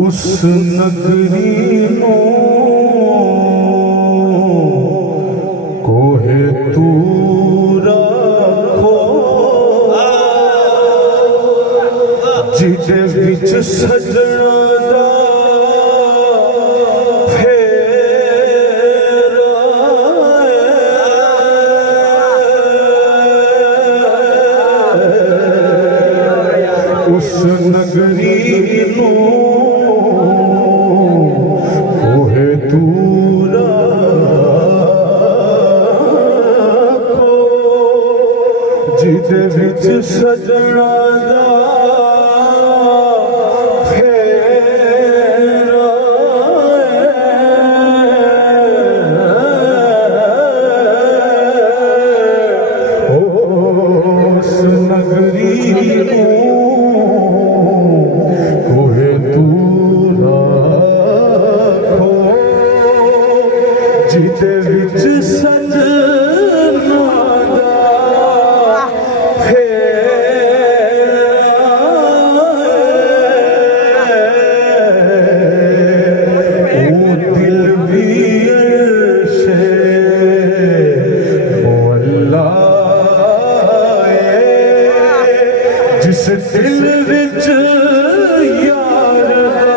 उस नगरी नो कोहे तू रखो जिदे विच सजना दा उस नगरी नो कोहे दूरा को जिदे विच सजना दा जिदे विच सजना दा ओ दिल भी अर्शे ओ अल्लाह जिस दिल विच यार दा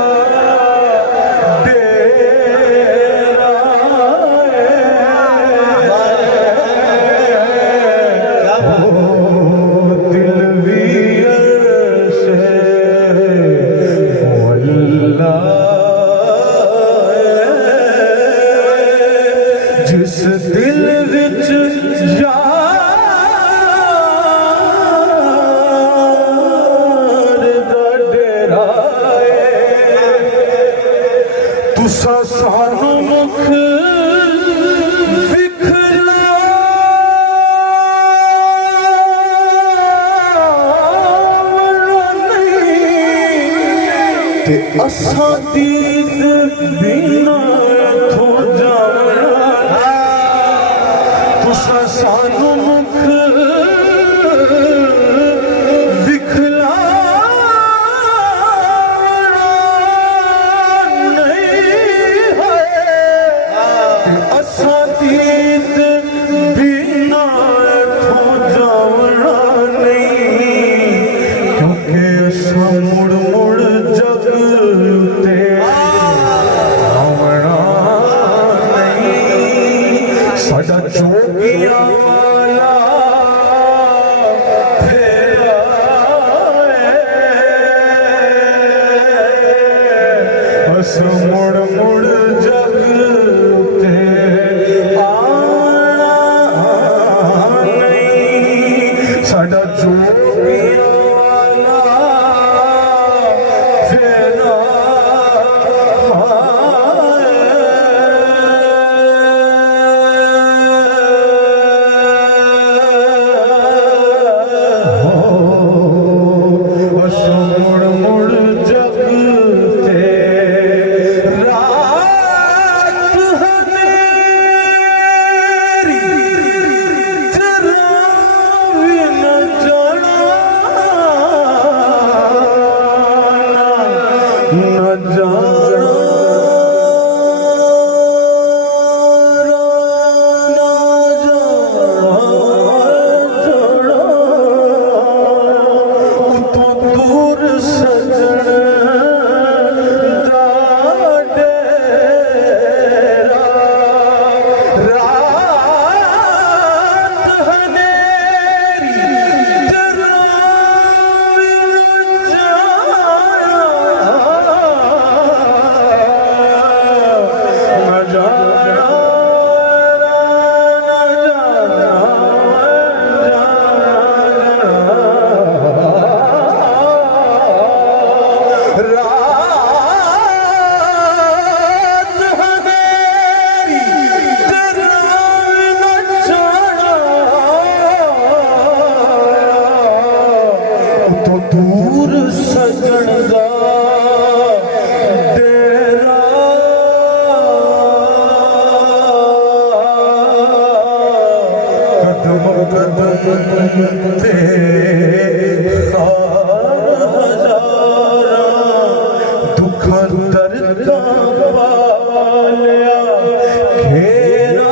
जिस दिल विच यार दा डेरा तुसा सानू मुख विखला ते असां दीद बिना सानू मुख विखला नहीं है असा दीद बिना थो जावना नहीं क्योंकि असा मुड़ मुड़ जग ते आवना नहीं साडा जोगिया वाला फेरा अस मुड़ मुड़ जग ते आना नहीं साडा जोगिया वाला फेरा ਉਹ ਦੂਰ ਸਜਣ ਦਾ ਡੇਰਾ ਕਦਮ ਕਦਮ ਤੇ ਹਜ਼ਾਰਾਂ ਦੁੱਖਾਂ ਦਰਦਾਂ ਵਾਲਿਆ ਘੇਰਾ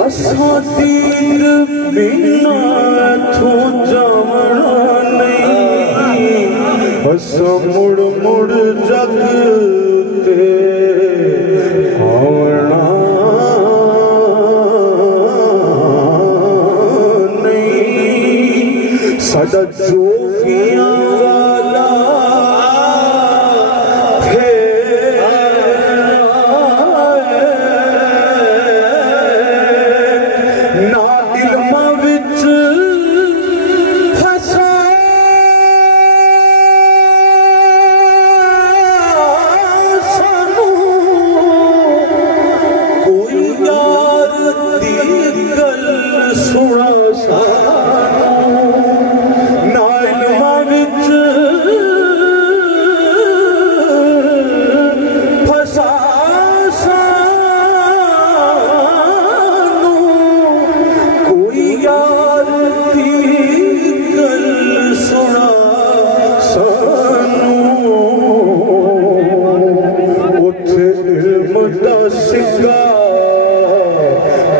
असां तीर बिना थो जावना नहीं असां मुड़ मुड़ जग ते आवना नहीं साडा जोगियां वाला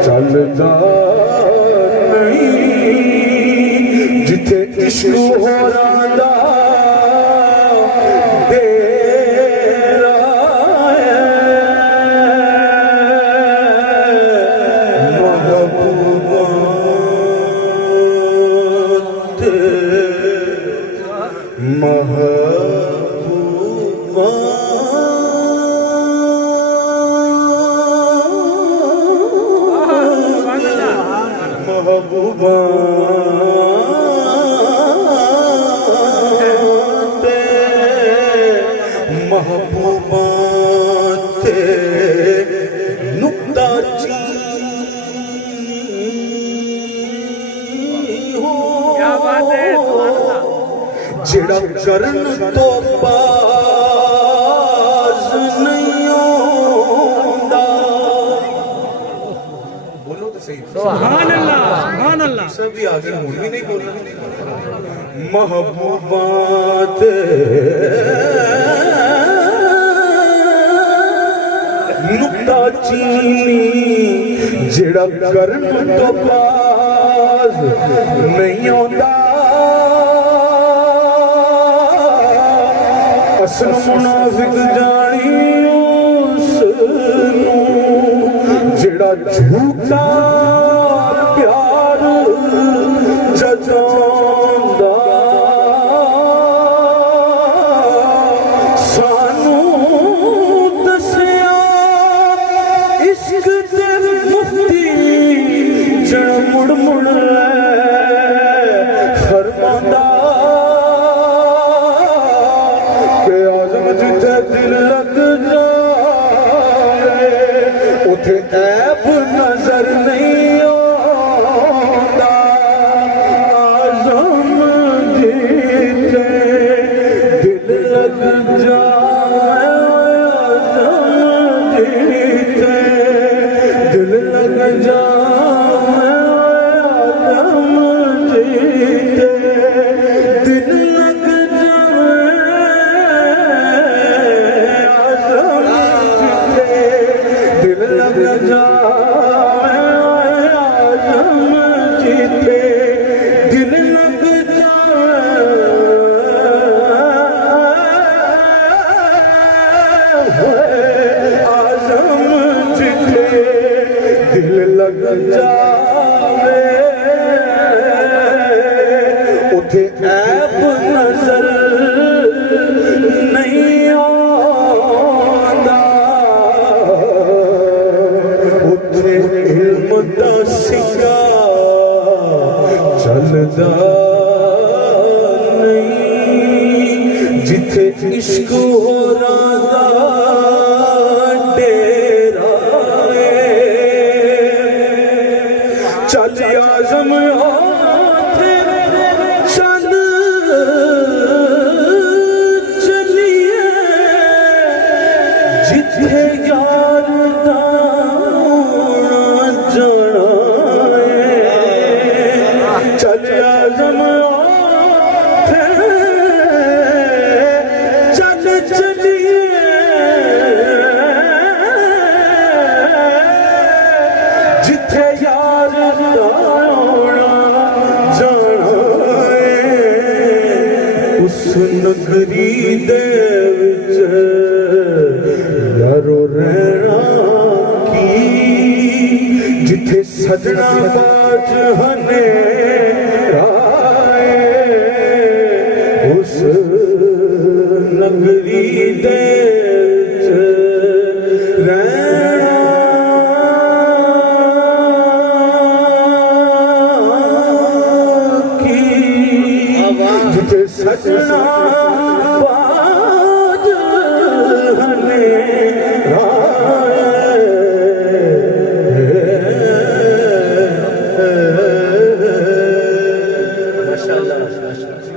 चलदा नहीं जिथे इश्क हो रहा डेरा महबूबा महबूबा महबूबा महबूबा ते नुक्ता हो जेड़ा करन तो बाज नहीं होंदा बोलो तो सही सुभान अल्लाह सभी आगे हूं भी नहीं बोलना महबूबात नुक्ता चीनी जेड़ा करन तो बाज नहीं होंदा असल मुनाफिक जानी उसनू जेड़ा झूठा प्यार जतांदा सानू दसिया इश्क दे मुफ्ती जड़ मुड़ मुड़ फरमांदा के आजम जिथे दिल लग जाए उथे ऐब नजर नहीं आता आजम जिथे दिल लग जाए आजम जिथे दिल लग जाए लग जावे उठे ऐब नजर नहीं आंदा उठे इल्म दा सिक्का चलदा नहीं जिथे इश्क हो रादा डेरा चल आजम हाथे चल चलिए जिथे यार दा जाना चल आजम हाथे चल चलिए जिथे यार उस नगरी दे विच यारो रहना की जिथे सजना बाज हने राए उस नगरी दे विच रहना की जिथे सजना बाज हने राए।